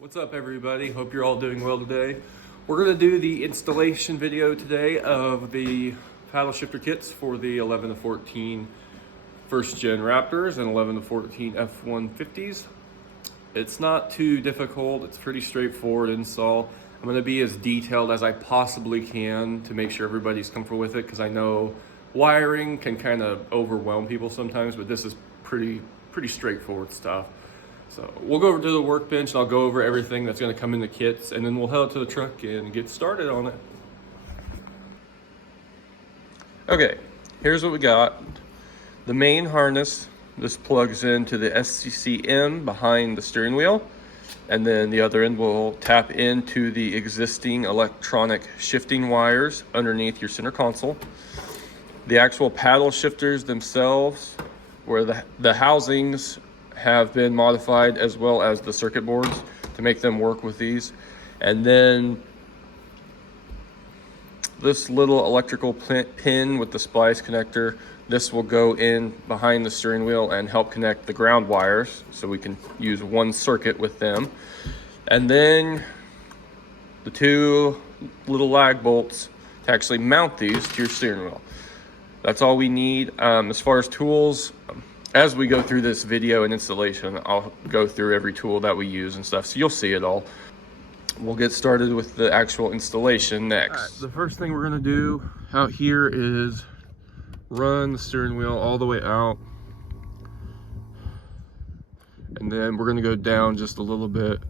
What's up everybody? Hope you're all doing well today. We're going to do the installation video today of the paddle shifter kits for the 11 to 14 first gen Raptors and 11 to 14 F-150s. It's not too difficult, it's pretty straightforward install. I'm going to be as detailed as I possibly can to make sure everybody's comfortable with it, because I know wiring can kind of overwhelm people sometimes, but this is pretty straightforward stuff. So we'll go over to the workbench and I'll go over everything that's going to come in the kits, and then we'll head out to the truck and get started on it. Okay, here's what we got. The main harness, this plugs into the SCCM behind the steering wheel, and then the other end will tap into the existing electronic shifting wires underneath your center console. The actual paddle shifters themselves, where the housings have been modified, as well as the circuit boards to make them work with these. And then this little electrical pin with the splice connector, this will go in behind the steering wheel and help connect the ground wires, so we can use one circuit with them. And then the two little lag bolts to actually mount these to your steering wheel. That's all we need. As far as tools, as we go through this video and installation, I'll go through every tool that we use and stuff, so you'll see it all. We'll get started with the actual installation next. All right, the first thing we're gonna do out here is run the steering wheel all the way out. And then we're gonna go down just a little bit.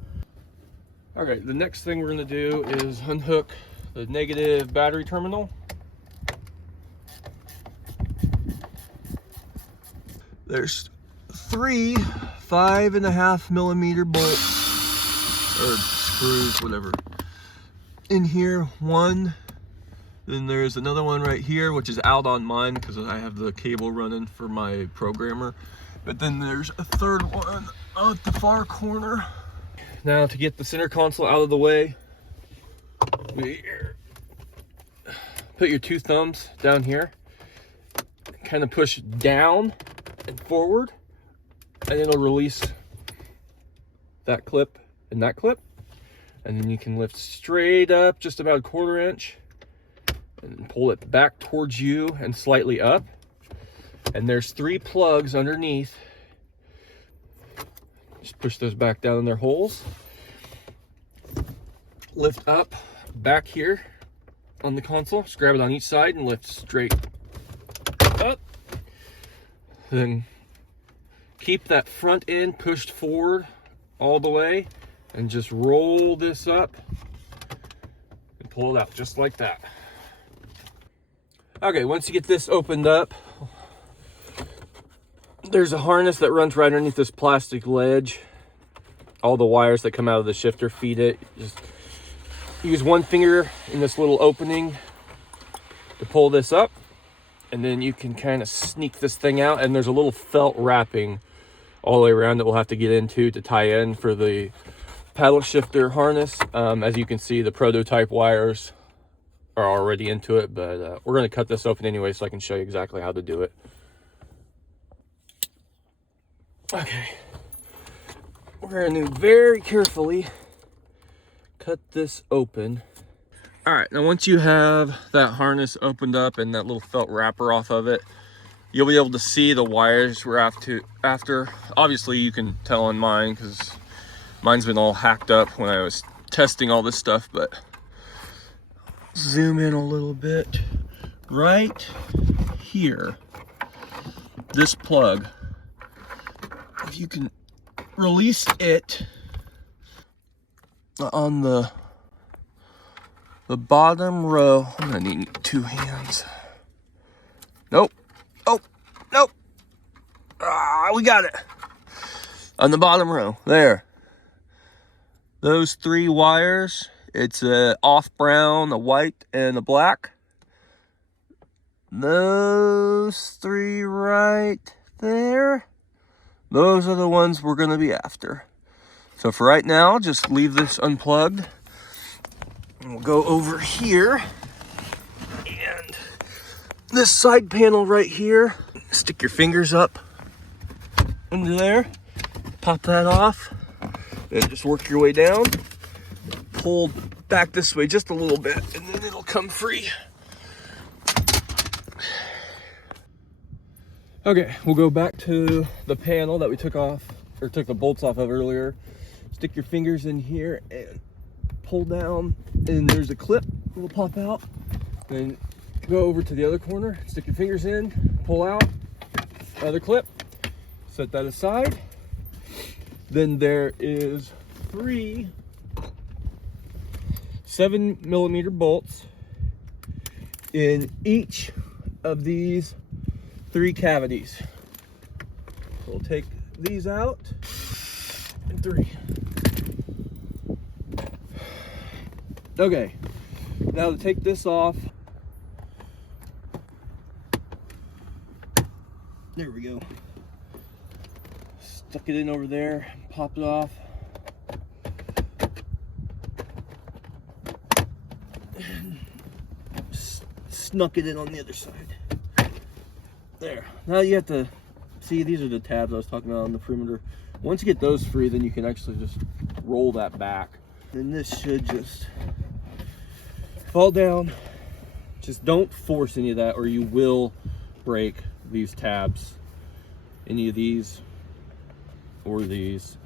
Okay, the next thing we're gonna do is unhook the negative battery terminal. There's 3 5.5 millimeter bolts, or screws, whatever, in here. One, then there's another one right here, which is out on mine because I have the cable running for my programmer. But then there's a third one at the far corner. Now, to get the center console out of the way, put your 2 thumbs down here, kind of push down and forward, and it'll release that clip and that clip, and then you can lift straight up just about 1/4 inch and pull it back towards you and slightly up. And there's 3 plugs underneath. Just push those back down in their holes. Lift up back here on the console, just grab it on each side and lift straight up. Then keep that front end pushed forward all the way and just roll this up and pull it out just like that. Okay, once you get this opened up, there's a harness that runs right underneath this plastic ledge. All the wires that come out of the shifter feed it. Just use one finger in this little opening to pull this up, and then you can kind of sneak this thing out, and there's a little felt wrapping all the way around that we'll have to get into to tie in for the paddle shifter harness. As you can see, the prototype wires are already into it, but we're going to cut this open anyway so I can show you exactly how to do it. Okay, we're going to very carefully cut this open. All right, now once you have that harness opened up and that little felt wrapper off of it, you'll be able to see the wires we're after. Obviously, you can tell on mine because mine's been all hacked up when I was testing all this stuff, but zoom in a little bit. Right here, this plug, if you can release it on the bottom row. I'm gonna need 2 hands. Nope. Oh, nope. We got it. On the bottom row, there. Those 3 wires, it's a off brown, a white, and a black. Those 3 right there, those are the ones we're gonna be after. So for right now, just leave this unplugged. And we'll go over here, and this side panel right here, stick your fingers up into there, pop that off, Then just work your way down, pull back this way just a little bit, and then it'll come free. Okay, we'll go back to the panel that we took off, or took the bolts off of earlier. Stick your fingers in here and pull down, and there's a clip that will pop out. Then go over to the other corner, stick your fingers in, pull out, other clip, set that aside. Then there is 3 7mm bolts in each of these 3 cavities. So we'll take these out, and 3. Okay, now to take this off, there we go. Stuck it in over there, pop it off. And snuck it in on the other side. There. Now you have to see, these are the tabs I was talking about on the perimeter. Once you get those free, then you can actually just roll that back. And this should just fall down. Just don't force any of that, or you will break these tabs. Any of these or these.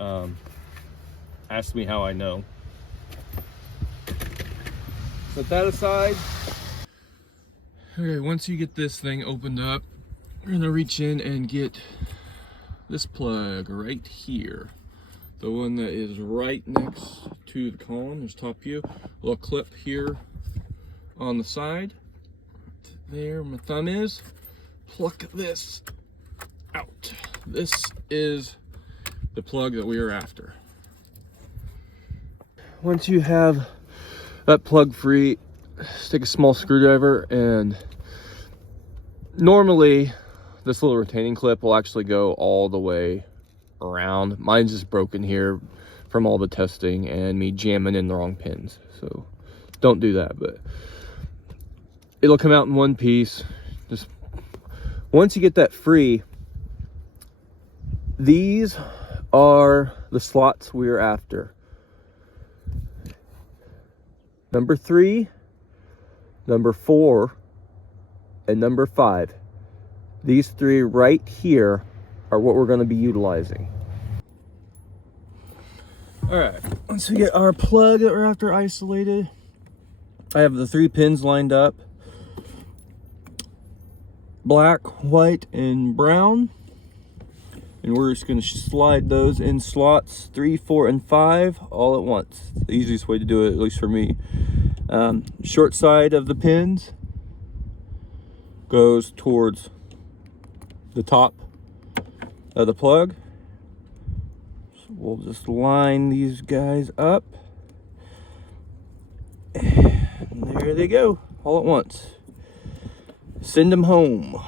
Ask me how I know. Set that aside. Okay, once you get this thing opened up, we're gonna reach in and get this plug right here. The one that is right next to the column. There's top view. A little clip here on the side. There my thumb is. Pluck this out. This is the plug that we are after. Once you have that plug free, just take a small screwdriver, and normally this little retaining clip will actually go all the way around. Mine's just broken here from all the testing and me jamming in the wrong pins, so don't do that. But it'll come out in one piece. Just once you get that free, these are the slots we're after. Number 3, number 4, and number 5. These 3 right here are what we're going to be utilizing. All right, once we get our plug that we're after isolated, I have the 3 pins lined up. Black, white, and brown. And we're just going to slide those in slots 3, 4, and 5 all at once. The easiest way to do it, at least for me. Short side of the pins goes towards the top of the plug. So we'll just line these guys up. And there they go, all at once. Send them home.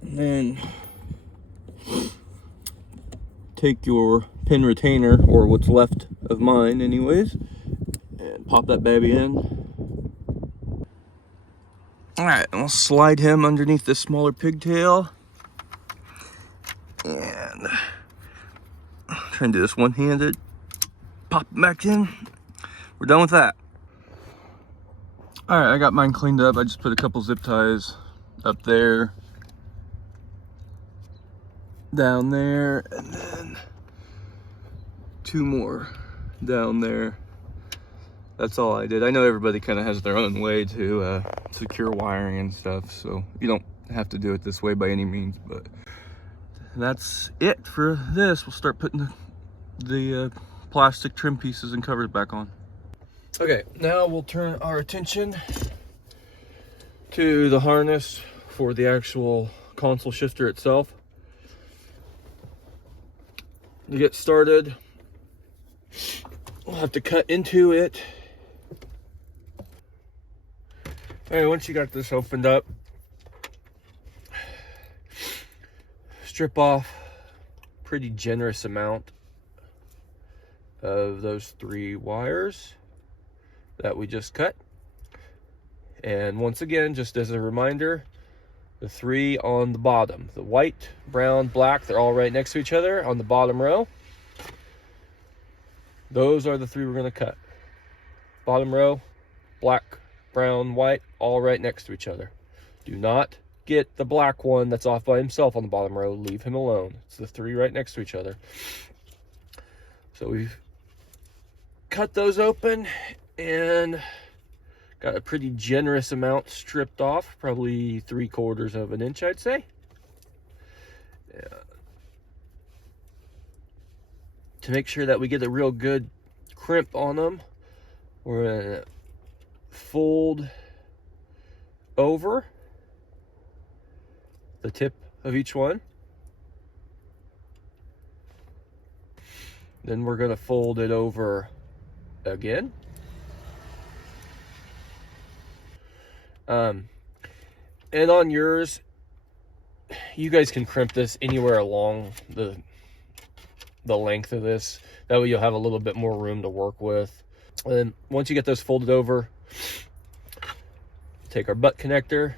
And then take your pin retainer, or what's left of mine anyways, and pop that baby in. All right, and we'll slide him underneath this smaller pigtail. And try and do this one-handed. Pop it back in. We're done with that. All right, I got mine cleaned up. I just put a couple zip ties up there, down there, and then 2 more down there. That's all I did. I know everybody kind of has their own way to secure wiring and stuff, so you don't have to do it this way by any means, but that's it for this. We'll start putting the plastic trim pieces and covers back on. Okay, now we'll turn our attention to the harness for the actual console shifter itself. To get started, we'll have to cut into it. All right, once you got this opened up, strip off a pretty generous amount of those 3 wires that we just cut. And once again, just as a reminder, the 3 on the bottom. The white, brown, black, they're all right next to each other on the bottom row. Those are the 3 we're going to cut. Bottom row, black, brown, white, all right next to each other. Do not get the black one that's off by himself on the bottom row. Leave him alone. It's the 3 right next to each other. So we've cut those open and got a pretty generous amount stripped off, probably 3/4 of an inch, I'd say. Yeah. To make sure that we get a real good crimp on them, we're gonna fold over the tip of each one. Then we're gonna fold it over again. And on yours, you guys can crimp this anywhere along the length of this. That way you'll have a little bit more room to work with. And then once you get those folded over, take our butt connector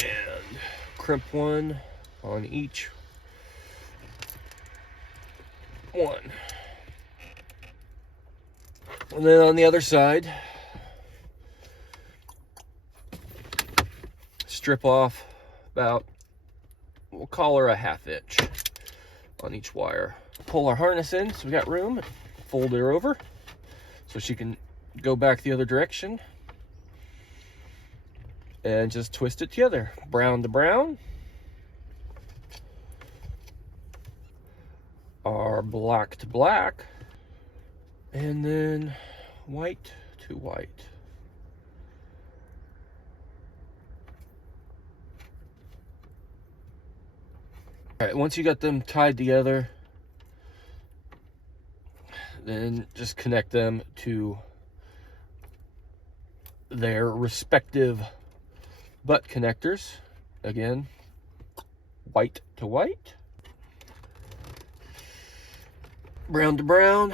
and crimp one on each one. And then on the other side, strip off about, we'll call her a 1/2 inch on each wire. Pull our harness in so we got room, fold her over so she can go back the other direction, and just twist it together, brown to brown, our black to black, and then white to white. All right, once you got them tied together, then just connect them to their respective butt connectors. Again, white to white, brown to brown,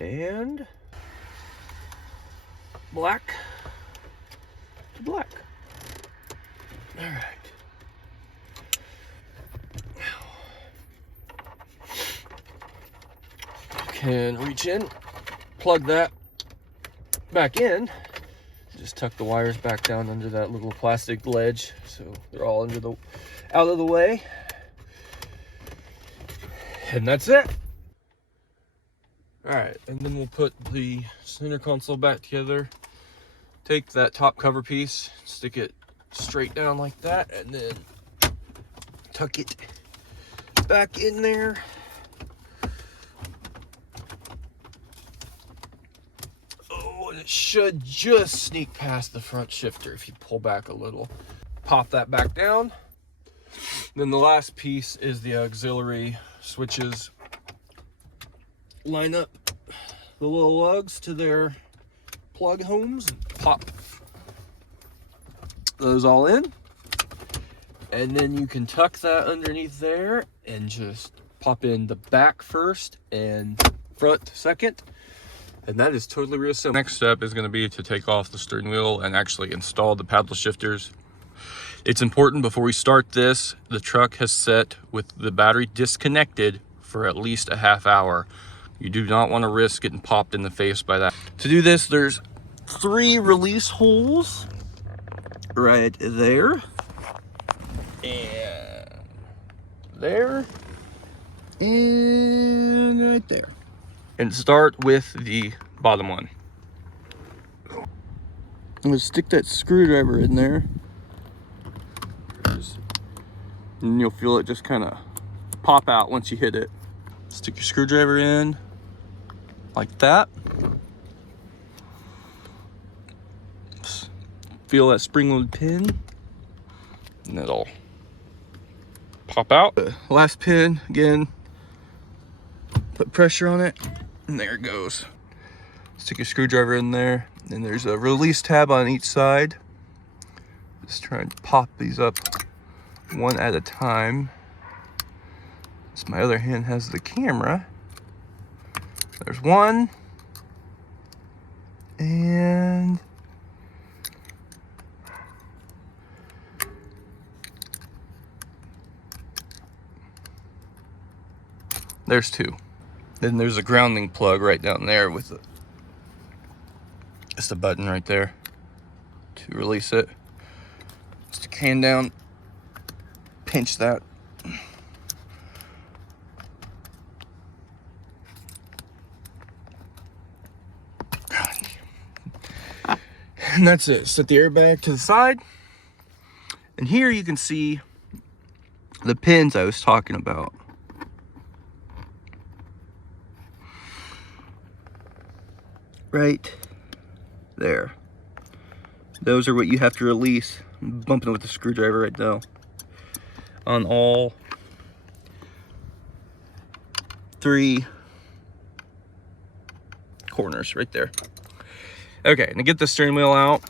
and black to black. All right. Can reach in, plug that back in, just tuck the wires back down under that little plastic ledge so they're all out of the way, and that's it. All right, and then we'll put the center console back together. Take that top cover piece, stick it straight down like that, and then tuck it back in there. It should just sneak past the front shifter if you pull back a little. Pop that back down. Then the last piece is the auxiliary switches. Line up the little lugs to their plug homes. Pop those all in. And then you can tuck that underneath there and just pop in the back first and front second. And that is totally reassembled. Next step is going to be to take off the steering wheel and actually install the paddle shifters. It's important before we start this, the truck has set with the battery disconnected for at least a ½ hour. You do not want to risk getting popped in the face by that. To do this, there's 3 release holes right there, and there, and right there. And start with the bottom one. I'm gonna stick that screwdriver in there, and you'll feel it just kind of pop out once you hit it. Stick your screwdriver in like that. Feel that spring-loaded pin, and it'll pop out. The last pin, again, put pressure on it, and there it goes. Stick your screwdriver in there, and there's a release tab on each side. Just trying to pop these up one at a time. So my other hand has the camera. There's one, and There's 2. Then there's a grounding plug right down there with just a button right there to release it. Stick your hand down, pinch that. And that's it. Set the airbag to the side. And here you can see the pins I was talking about. Right there. Those are what you have to release. I'm bumping it with the screwdriver right now. On all 3 corners right there. Okay, now get the steering wheel out.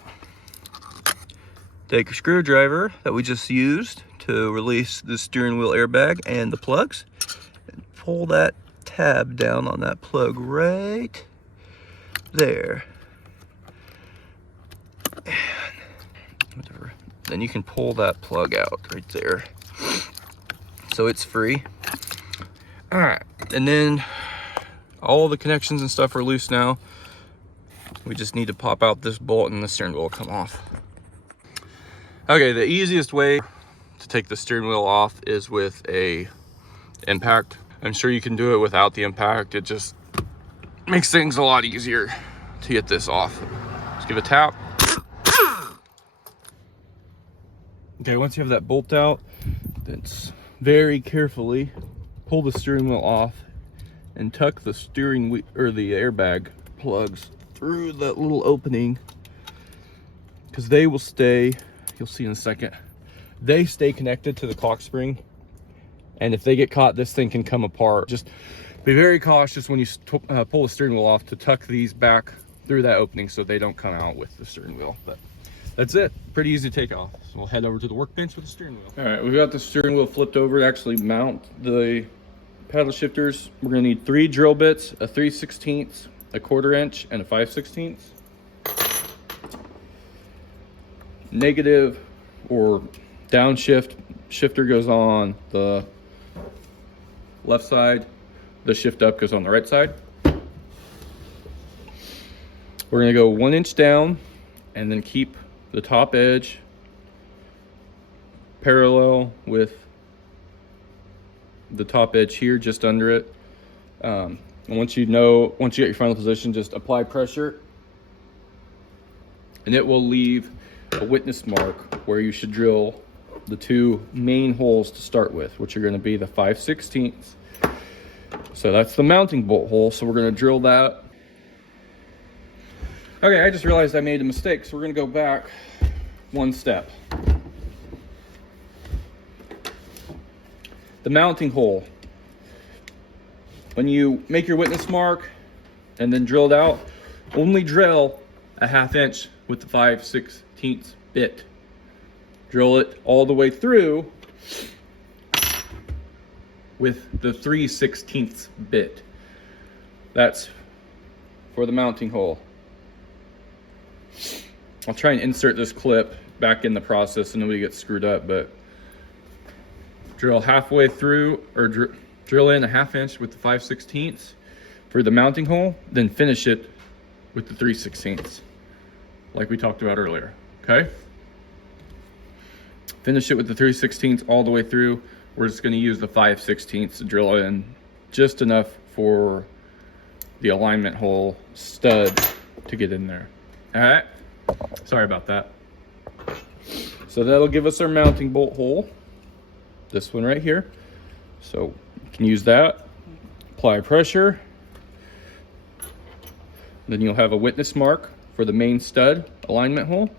Take your screwdriver that we just used to release the steering wheel airbag and the plugs, and pull that tab down on that plug right there. And whatever. Then you can pull that plug out right there. So it's free. All right, and then all the connections and stuff are loose now. We just need to pop out this bolt and the steering wheel will come off. Okay, the easiest way to take the steering wheel off is with a impact. I'm sure you can do it without the impact. It just makes things a lot easier to get this off. Just give it a tap. Okay, once you have that bolt out, then very carefully pull the steering wheel off and tuck the steering wheel or the airbag plugs through that little opening, because they will stay, you'll see in a second, they stay connected to the clock spring, and if they get caught, this thing can come apart. Just be very cautious when you pull the steering wheel off to tuck these back through that opening so they don't come out with the steering wheel. But that's it, pretty easy to take off. So we'll head over to the workbench with the steering wheel. All right, we've got the steering wheel flipped over to actually mount the paddle shifters. We're gonna need 3 drill bits, a 3/16, a 1/4 inch, and a 5/16. Negative or downshift shifter goes on the left side. The shift up goes on the right side. We're gonna go 1 inch down and then keep the top edge parallel with the top edge here, just under it. And once you get your final position, just apply pressure and it will leave a witness mark where you should drill the 2 main holes to start with, which are going to be the 5/16. So that's the mounting bolt hole, so we're going to drill that. Okay, I just realized I made a mistake, so we're going to go back 1 step. The mounting hole, when you make your witness mark and then drill it out, only drill a 1/2 inch with the 5/16 bit. Drill it all the way through with the 3/16 bit. That's for the mounting hole. I'll try and insert this clip back in the process so nobody gets screwed up, but drill halfway through, or drill in a 1/2 inch with the 5/16 for the mounting hole, then finish it with the 3/16 like we talked about earlier. Okay, finish it with the 3/16 all the way through. We're just going to use the 5/16 to drill in just enough for the alignment hole stud to get in there. All right, sorry about that. So that'll give us our mounting bolt hole, this one right here. So you can use that, apply pressure, then you'll have a witness mark for the main stud alignment hole.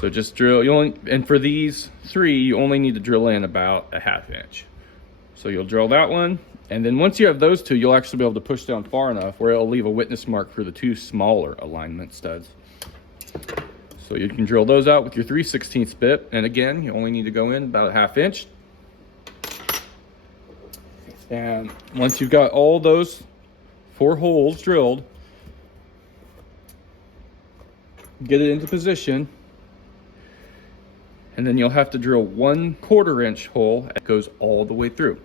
So just drill, and for these 3, you only need to drill in about a 1/2 inch. So you'll drill that one, and then once you have those 2, you'll actually be able to push down far enough where it'll leave a witness mark for the 2 smaller alignment studs. So you can drill those out with your 3/16 bit, and again, you only need to go in about a 1/2 inch. And once you've got all those 4 holes drilled, get it into position, and then you'll have to drill 1/4 inch hole that goes all the way through.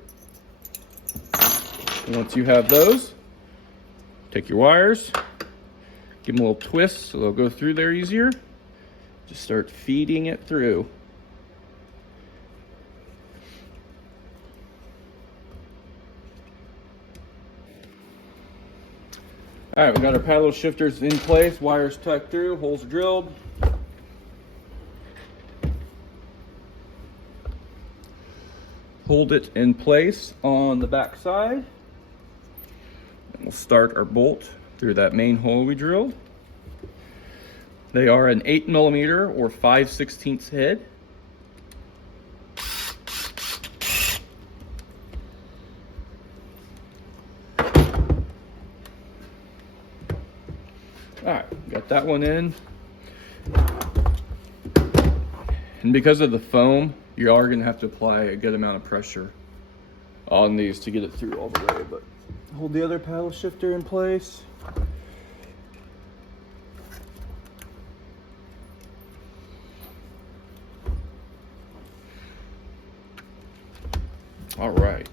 Once you have those, take your wires, give them a little twist so they'll go through there easier. Just start feeding it through. All right, we got our paddle shifters in place, wires tucked through, holes drilled. Hold it in place on the back side. And we'll start our bolt through that main hole we drilled. They are an 8mm or 5/16 head. All right, got that one in. And because of the foam, you are going to have to apply a good amount of pressure on these to get it through all the way. But hold the other paddle shifter in place. All right.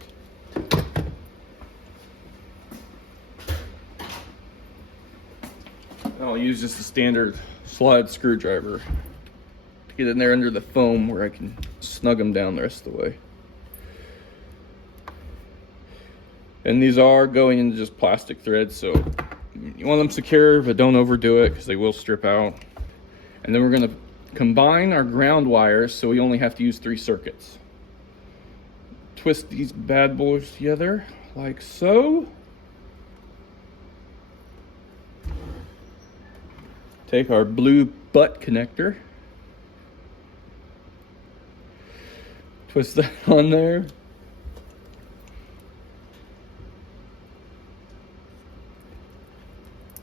I'll use just a standard slide screwdriver to get in there under the foam where I can snug them down the rest of the way. And these are going into just plastic threads, so you want them secure, but don't overdo it because they will strip out. And then we're going to combine our ground wires so we only have to use 3 circuits. Twist these bad boys together like so. Take our blue butt connector, twist that on there.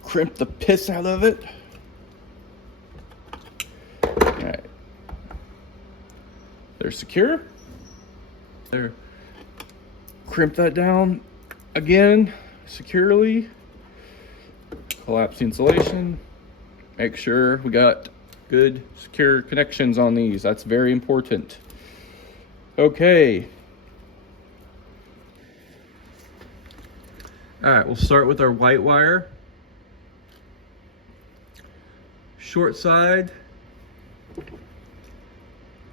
Crimp the piss out of it. All right. They're secure. There. Crimp that down again securely. Collapse the insulation. Make sure we got good secure connections on these. That's very important. Okay. All right, we'll start with our white wire. Short side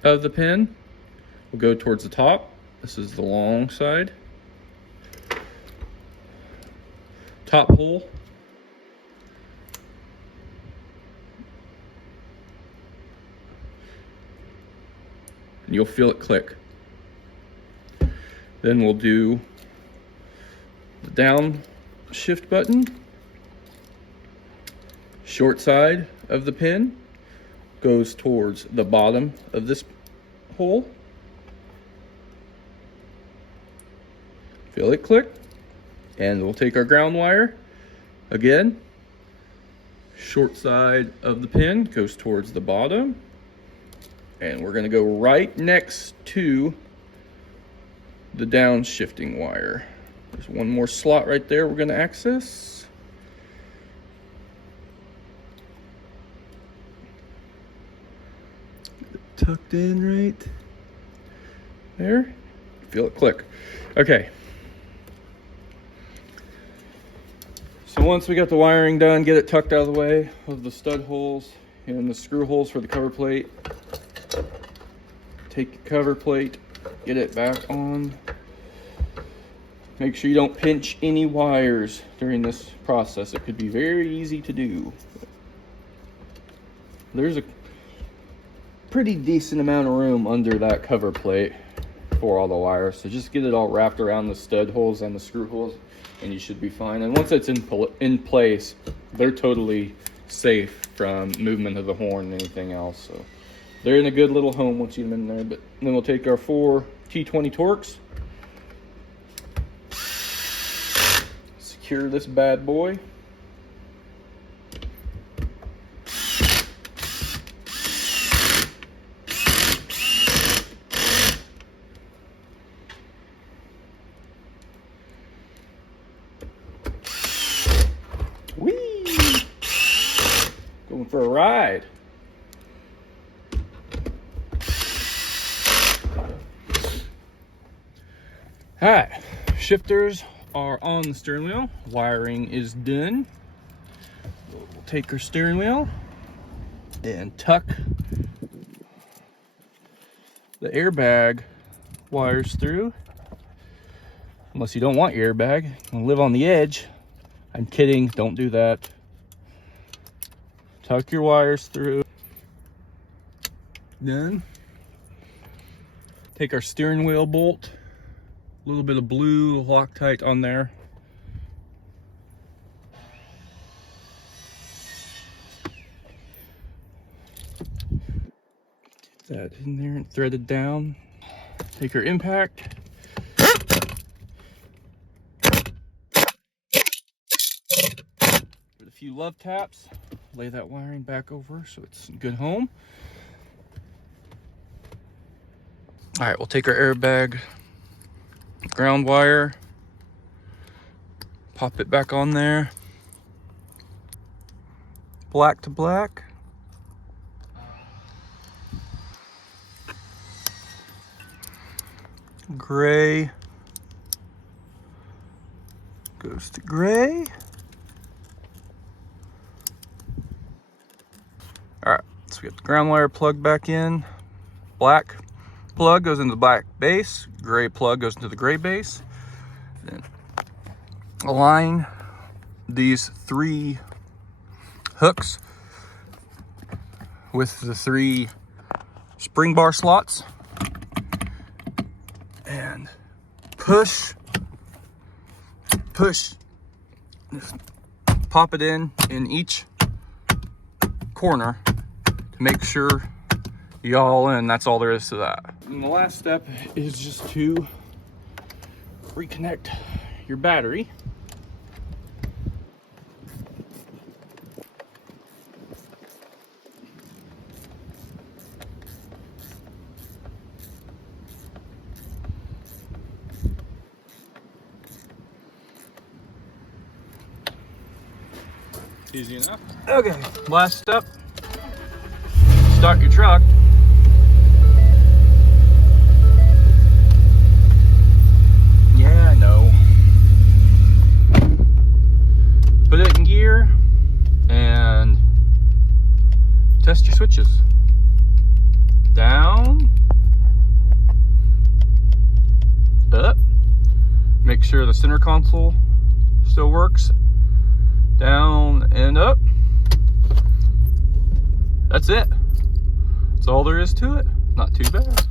of the pin will go towards the top. This is the long side. Top hole. And you'll feel it click. Then we'll do the down shift button. Short side of the pin goes towards the bottom of this hole. Feel it click. And we'll take our ground wire again. Short side of the pin goes towards the bottom. And we're going to go right next to the down shifting wire. There's one more slot right there we're going to access. Get it tucked in right there. Feel it click. Okay. So once we got the wiring done, get it tucked out of the way of the stud holes and the screw holes for the cover plate. Take the cover plate, get it back on. Make sure you don't pinch any wires during this process. It could be very easy to do. There's a pretty decent amount of room under that cover plate for all the wires. So just get it all wrapped around the stud holes and the screw holes and you should be fine. And once it's in place, they're totally safe from movement of the horn and anything else. So they're in a good little home once you get them in there. But then we'll take our 4 T20 Torx. Secure this bad boy. Whee! Going for a ride. All right, shifters are on the steering wheel. Wiring is done. We'll take our steering wheel and tuck the airbag wires through. Unless you don't want your airbag, you can live on the edge. I'm kidding, don't do that. Tuck your wires through. Then take our steering wheel bolt, a little bit of blue Loctite on there. Get that in there and thread it down. Take our impact. With a few love taps, lay that wiring back over so it's in good home. All right, we'll take our airbag ground wire, pop it back on there, black to black. Gray goes to gray. All right, so we got the ground wire plugged back in. Black plug goes into the black base, gray plug goes into the gray base. Then align these 3 hooks with the 3 spring bar slots and push, just pop it in each corner to make sure you all in. That's all there is to that. And the last step is just to reconnect your battery. Easy enough. Okay, last step. Start your truck. Yeah, I know. Put it in gear and test your switches. Down, up. Make sure the center console still works. Down and up. That's it. That's all there is to it. Not too bad.